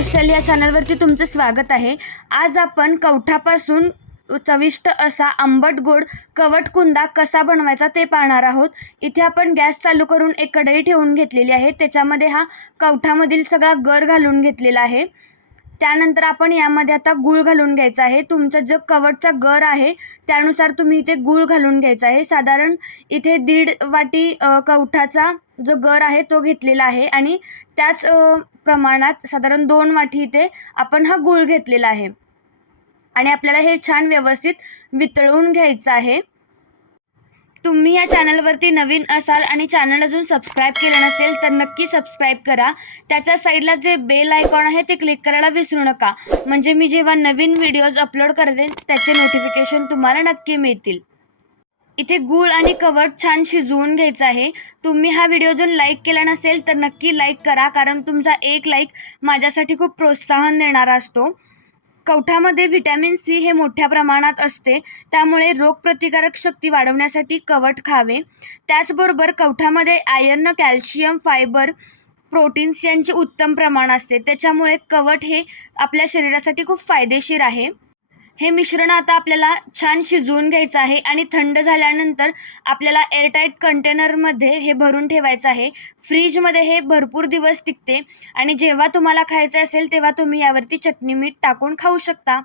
Lifestyle या चॅनलवरती तुमचं स्वागत आहे. आज आपण कवठापासून चविष्ट असा आंबट गोड कवट कुंदा कसा बनवायचा ते पाहणार आहोत. इथे आपण गॅस चालू करून एक कढई ठेवून घेतलेली आहे. त्याच्यामध्ये हा कवठामधील सगळा गर घालून घेतलेला आहे. त्यानंतर आपण यामध्ये आता गूळ घालून घ्यायचा आहे. तुमचा जो कवटचा गर आहे त्यानुसार तुम्ही इथे गूळ घालून घ्यायचा आहे. साधारण इथे दीड वाटी कवठाचा जो गर आहे तो घेतलेला आहे आणि त्याच प्रमाणात साधारण दोन वाटी इथे आपण हा गूळ घेतलेला आहे. आणि आपल्याला हे छान व्यवस्थित वितळवून घ्यायचं आहे. तुम्ही या चॅनलवरती नवीन असाल आणि चॅनल अजून सबस्क्राईब केलं नसेल तर नक्की सबस्क्राईब करा. त्याच्या साईडला जे बेल आयकॉन आहे ते क्लिक करायला विसरू नका. म्हणजे मी जेव्हा नवीन व्हिडिओज अपलोड करते त्याचे नोटिफिकेशन तुम्हाला नक्की मिळतील. इथे गूळ आणि कवट छान शिजवून घ्यायचं आहे. तुम्ही हा व्हिडिओ जर लाईक केला नसेल तर नक्की लाईक करा कारण तुमचा एक लाईक माझ्यासाठी खूप प्रोत्साहन देणारा असतो. कवठामध्ये व्हिटॅमिन सी हे मोठ्या प्रमाणात असते. त्यामुळे रोगप्रतिकारक शक्ती वाढवण्यासाठी कवट खावे. त्याचबरोबर कवठामध्ये आयर्न कॅल्शियम फायबर प्रोटीन्स यांचे उत्तम प्रमाण असते. त्याच्यामुळे कवट हे आपल्या शरीरासाठी खूप फायदेशीर आहे. हे मिश्रण आता आपल्याला छान शिजवून घ्यायचं आहे आणि थंड झाल्यानंतर आपल्याला एअरटाईट कंटेनरमध्ये हे भरून ठेवायचं आहे. फ्रीजमध्ये हे भरपूर दिवस टिकते आणि जेव्हा तुम्हाला खायचं असेल तेव्हा तुम्ही यावरती चटणी मीठ टाकून खाऊ शकता.